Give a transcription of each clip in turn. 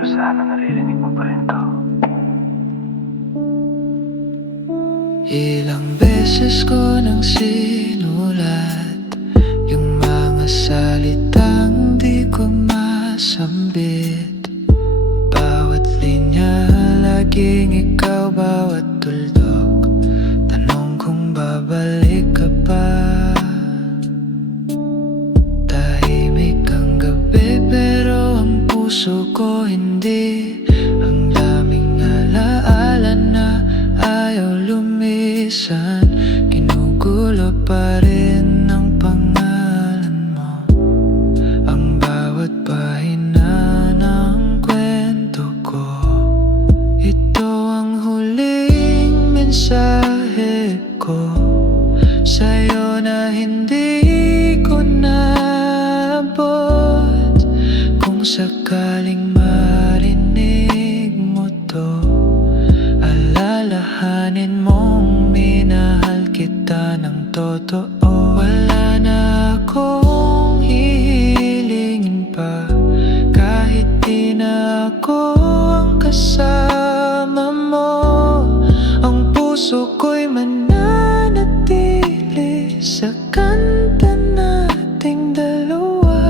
Pero sana naririnig mo pa rin to. Ilang beses ko nang sinulat yung mga salitang di ko masambit. Bawat linya, laging ikaw, bawat tuldok, tanong kung babalik ka pa. Tahimik ang gabi pero ang puso ko hindi. Ang daming alaala na ayaw lumisan. Ginugulo pa rin ang pangalan mo. Ang bawat pahina ng kwento ko. Ito ang huling mensahe ko sa'yo na hindi ko naabot. Kung sakaling marinig mo to, alalahanin mong minahal kita ng totoo. Wala na akong hihilingin pa, kahit di na ako ang kasama mo. Ang puso ko'y mananatili sa kanta nating dalawa,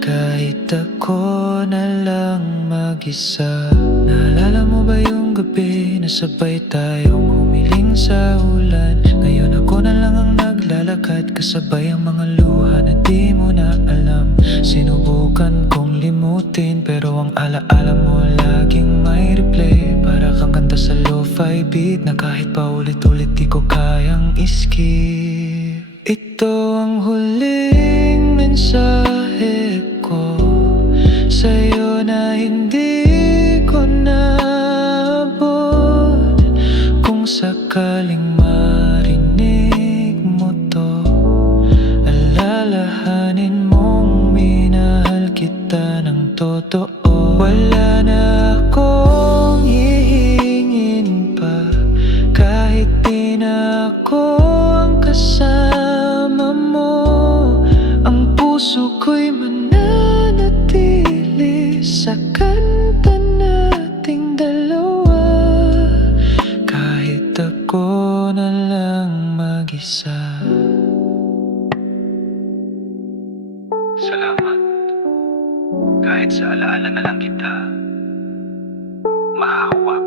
kahit ako na lang mag-isa. Naalala mo ba yung gabi na sabay tayong humiling sa ulan? Ngayon ako na lang ang naglalakad, kasabay ang mga luha na di mo na alam. Sinubukan kong limutin pero ang alaala mo laging may replay. Para kang kanta sa lo-fi beat na kahit paulit-ulit di ko kayang skip. Ito ang huling mensahe ko sa'yo na hindi ko naabot. Kung sakaling marinig mo to, alalahanin mong minahal kita ng totoo. Wala na akong hihingin pa, kahit di na ako ang kasama mo. Ang puso ko'y mananatili sa kanta nating dalawa, kahit ako na lang mag-isa. Salamat. Kahit sa alaala na lang kita, mahahawak